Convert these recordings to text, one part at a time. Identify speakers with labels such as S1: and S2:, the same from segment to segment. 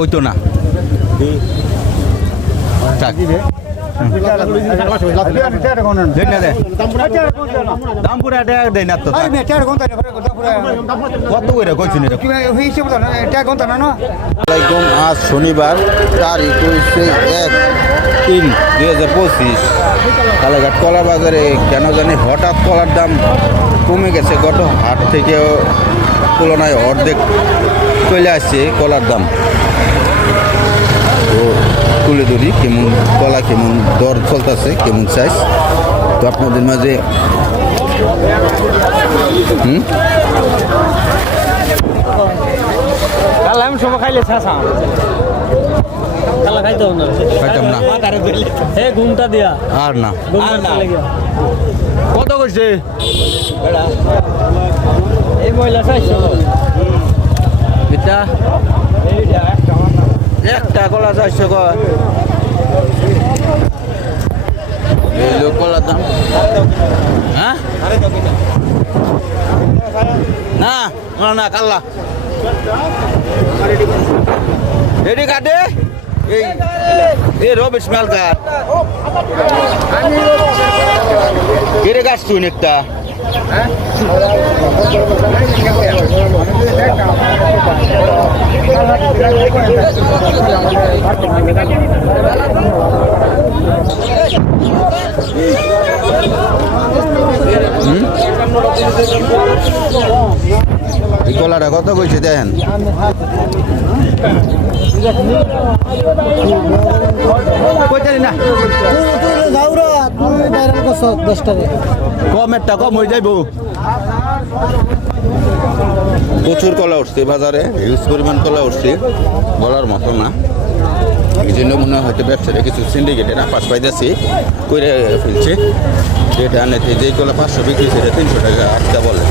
S1: ওই তো না আজ শনিবার, তারিখ হচ্ছে এক তিন দুই হাজার পঁচিশ। কালাঘাট কলা বাজারে কেন জানি হঠাৎ কলার দাম কমে গেছে। গত হাট থেকে তুলনায় অর্ধেক চলে আসছে কলার দাম। তো তুলে ধরি কেমন কলা কেমন দর চলতেছে কেমন সাইজ তো আপনাদের মাঝে হুম?
S2: কালা আমি সব খাইলে ছাসা কালা না।
S1: খাইতাম না।
S2: হে ঘুমটা দিয়া।
S1: আর না। কত করছে
S2: এই মহিলা চাইছো
S1: এটা একটা কলা চারশো কয়। কলার দাম। হ্যাঁ? না না কাল্লা। এডি কাটে এই এই রবিশ মালকার কেড়ে গাছ তুই একটা কলাটা কত কইছে দেখেন কইতারি না। কম একটা কম হয়ে যাইব। প্রচুর কলা উঠছে বাজারে হিউজ পরিমাণ কলা উঠছে, বলার মতো না। এই জন্য মনে হয় হয়তো ব্যবসাটা কিছু সিন্ডিকেটে না পাশ পাইতেছি করে ফেলছে। যেটা আনেতে যেই কলা পাঁচশো বিক্রি সেটা তিনশো টাকা আটকা বলে।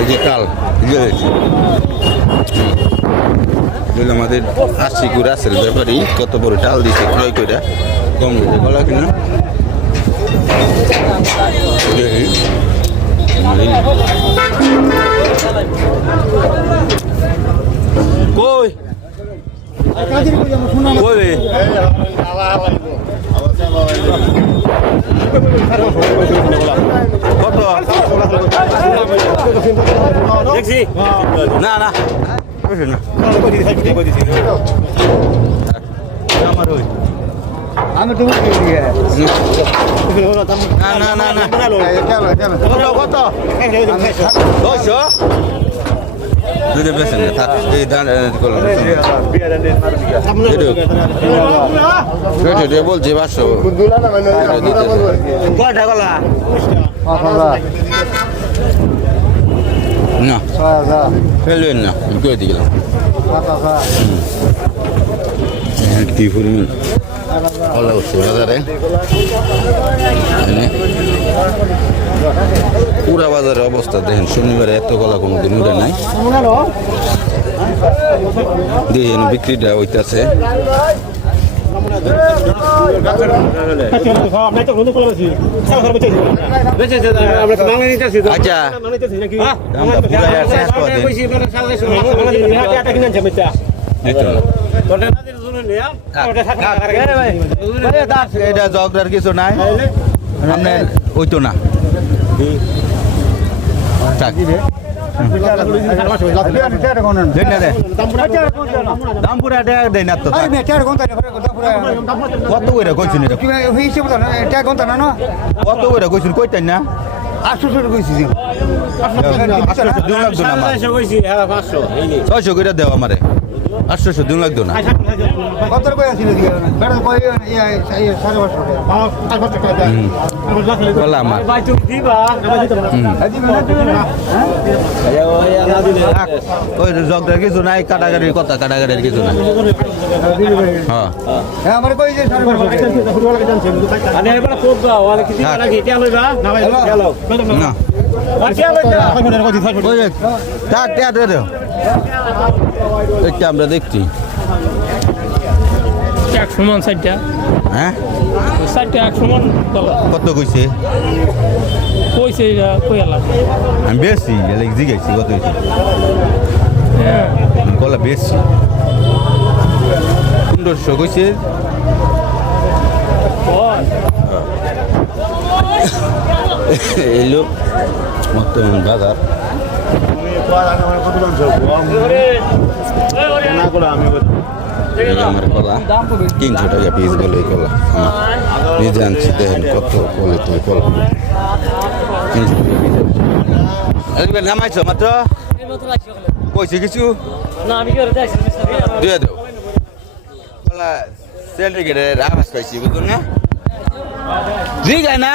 S1: এই যে কাল ইয়ে আমাদের আশিকুর আসেল ব্যাপারই কত বড় টাল দিছে, ক্রয় করে কম বলা কিনা? কই? কই? রে? কত?
S2: দেখছি।
S1: না না। না? আমার ওই।
S3: আমি তুমি
S1: না না না না। কত বেছেন না থাক। এই দান করলাম বলছি না। ফেলবেন না আমি দিলাম কি পরিমাণ কলা উঠছে বাজারে পুরা বাজারের অবস্থা দেখেন শনিবারে এত কলা কোনো দিন উঠে নাই দেখেন বিক্রিটা হইতাছে। আচ্ছা। এটা জগদার কিছু নাই সামনে ওই তো না। কত করে কইছেন কত করে কইছেন কইতেন না ছয়শো করে দেও আমারে আটশোশো দিন লাগতো না বলা আমার
S2: ভাই তুমি দিবা
S1: থাক। ওই জগদার কিছু নাই কাটাকাটির কথা কাটাকাটির কিছু নাই। হ্যাঁ। এটা আমরা দেখছি।
S4: এক সমান ষাটটা
S1: হ্যাঁ?
S4: ষাটটা এক সমান
S1: কত কইছে?
S2: কইছে এটা কই আলা?
S1: আমি বেশি জিগাইছি কত হয়েছে
S2: হ্যাঁ।
S1: কলা বেশি পনেরোশো কইছে? এলো। বর্তমান বাজার। আমার কলা। তিনশো টাকা পিস বলে কলা। আমার নিজে আনছি, দেখেন কত কোয়ালিটি কলা। তিনশো টাকা নামাইছো মাত্র? কইছে কিছু? দিয়ে দেও। কলা সেন্টিগ্রেডের আওয়াজ পাইছি বুঝো না? ঠিক না?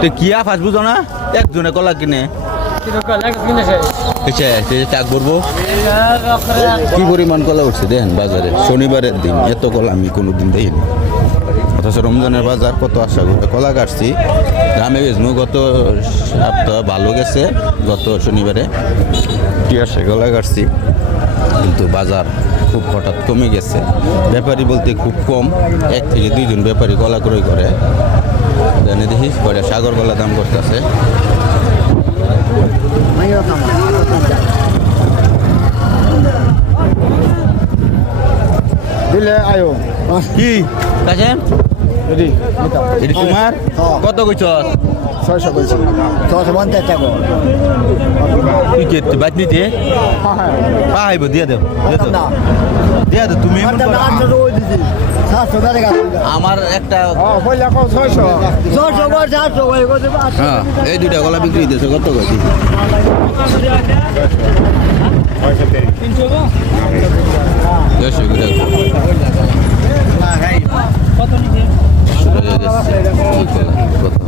S1: তো কি আফাস বুঝো না? একজনে কলা কিনে। কি পরিমাণ কলা উঠছে দেখেন বাজারে? শনিবারের দিন, এত কলা আমি কোনো দিন দেখিনি অথচ রমজানের বাজার কত আশা করে। কলা কাটছি, গ্রামে বেজনু, গত সপ্তাহ ভালো গেছে, গত শনিবারে। টিয়াশে কলা কাটছি, কিন্তু বাজার খুব হঠাৎ কমে গেছে। ব্যাপারী বলতে খুব কম, এক থেকে দুইজন ব্যাপারী কলা ক্রয় করে। জানি দেখি কয়টা সাগর কলা দাম করতেছে।
S3: দিলে আয়ো।
S1: কি? এটি তোমার?
S3: হ্যাঁ।
S1: কত কইছ?
S3: ছয়শো কইছি ছয়শো পঞ্চাশ টাকা।
S1: তুই কে বাদ নিতে
S3: হ্যাঁ
S1: পাইব দিয়ে দেব দিয়ে দেব।
S3: না।
S1: দিয়ে দেব তুমি আমার একটা
S3: বলছে
S1: হ্যাঁ এই দুইটা গলা বিক্রি দিতেছে কত কইছি দেড়শো করে
S2: কত নিছে
S1: কত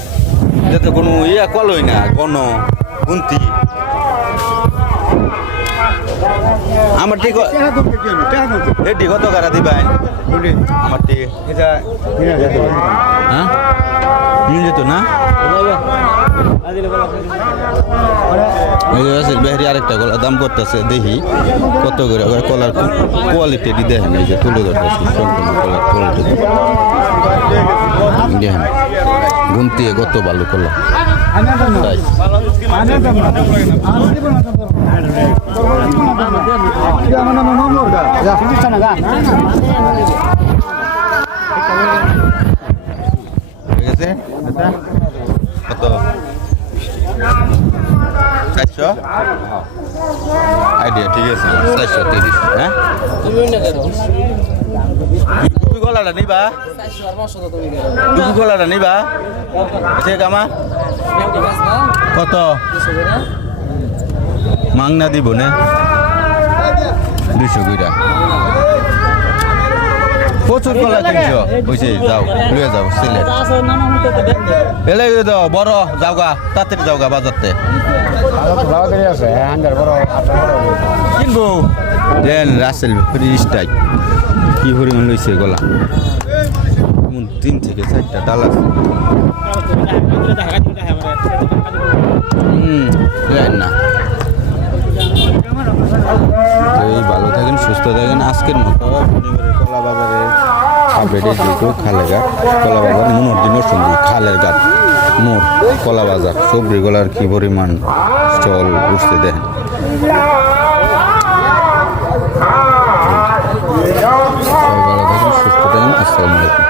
S1: যাতে কোনো ইয়ে কলই না গণ গুন্তি। আমার ঠিক এটি কত কারা দিবাই আমার ঠিক হ্যাঁ? নিয়ে যেত না? বেহারি আরেকটা কলা দাম করতেছে দেখি কত করে ওই কলার কোয়ালিটি দেখেন এই যে তুলে ধরতেছে সম্পূর্ণ কলার কোয়ালিটি দেখেন গুনতি কত ভালো। ঠিক আছে কত? চারশো? ঠিক আছে। চারশো তিরিশ হ্যাঁ? টুপি গলাটা নিবা। টুপি গলাটা নিবা। সে কামা কত? মাংনা দিব নে। দুইশো কুড়া প্রচুর কলা কিনছো? বুঝছি, যাও লুয়ে যাও, সিলেট। এলে দাও, বড় যাওগা, তাড়াতাড়ি যাওগা বাজারতে। কিনবো? দেন, রাসেল ফ্রি স্টাইক কি পরিমাণ লইছে গলা? তিন থেকে চারটা ডাল আছে। না। ভালো থাকেন, সুস্থ থাকেন। আজকের কলা যেহেতু খালেঘাট কলা বাজার মনোর দিন খালের মোড় কলা বাজার সবরি গলার কি পরিমাণ স্টল উঠতে দেন। আসসালামু আলাইকুম